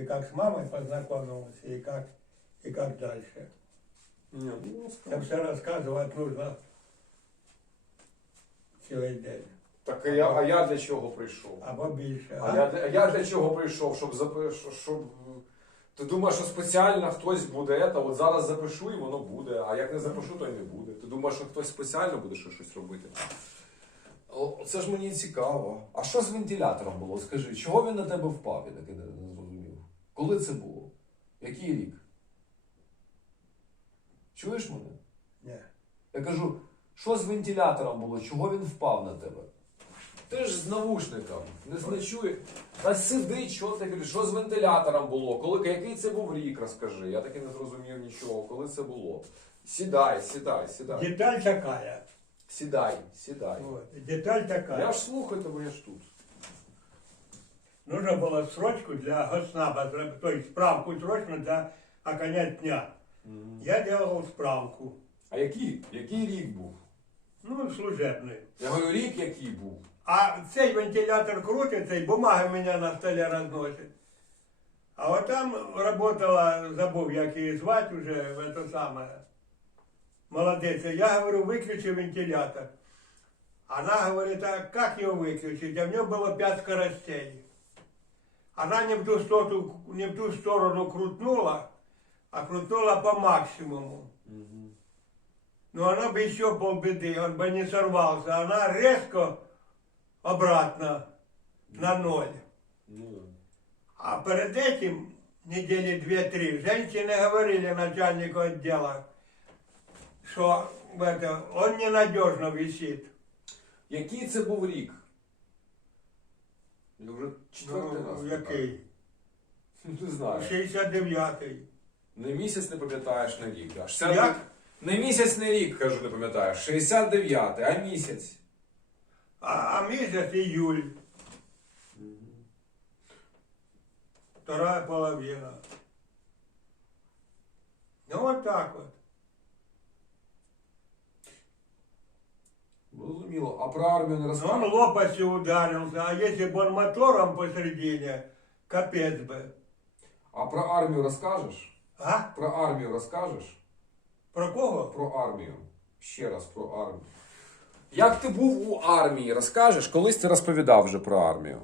и как с мамой познакомился, и как, и как дальше. Ні, ну Это все рассказывать нужно цілий день. Так а я, а я для чого прийшов? Або більше. А я, для- а я для чого прийшов? Щоб запи- щоб- щоб. Ти думаєш, що спеціально хтось буде це, от зараз запишу і воно буде, а як не запишу, то й не буде. Ти думаєш, що хтось спеціально буде ще щось робити? О, Це ж мені цікаво. А що з вентилятором було? Скажи, чого він на тебе впав, я таки не, не. Коли це було? Який рік? Чуєш мене? Ні. Я кажу, що з вентилятором було? Чого він впав на тебе? Ти ж з навушником, не, не. Та сиди, що ти кажеш, що з вентилятором було? Коли, який це був рік, розкажи. Я таки не зрозумів нічого, коли це було. Сідай, сідай, сідай. Деталь такая. Сідай, сідай. Вот. Деталь такая. Я ж слухаю тебе, я ж тут Нужно было срочку для госнаба, то есть справку срочно для оконять дня. Я делал справку. А який? Який рік був? Ну, служебную. Я говорю, рік який був. А цей вентилятор крутится, и бумага у меня на столе разносит. А вот там работала, забыл, як її звать уже, в это самое. Молодец. Я говорю, выключи вентилятор. Она говорит, а как его выключить? А в нем было пять скоростей. Она не в ту сторону, не в ту сторону крутнула, а крутнула по максимуму. Но она бы еще полбеды, он бы не сорвался. Она резко обратно на ноль. Ну, да. А перед этим, недели две-три, женщины говорили начальнику отдела, что это, он ненадежно висит. Який це був рік? Я вже четвертий раз. Ну, питаю. який? Не знаю. 69-й. Не місяць не пам'ятаєш, не рік. Да. 60... Як? Не місяць, не рік, кажу, не пам'ятаєш. 69-й, а місяць. А, а месяц июль. Вторая половина. Ну вот так вот. Зрозуміло. А про армию не Но он розказав? лопастью ударился, а если бы он мотором посередине, капец бы. А про армію розкажеш? А? Про армію розкажеш? Про кого? Про армію. Ще раз про армію. Як ти був у армії, розкажеш? Колись ти розповідав вже про армію.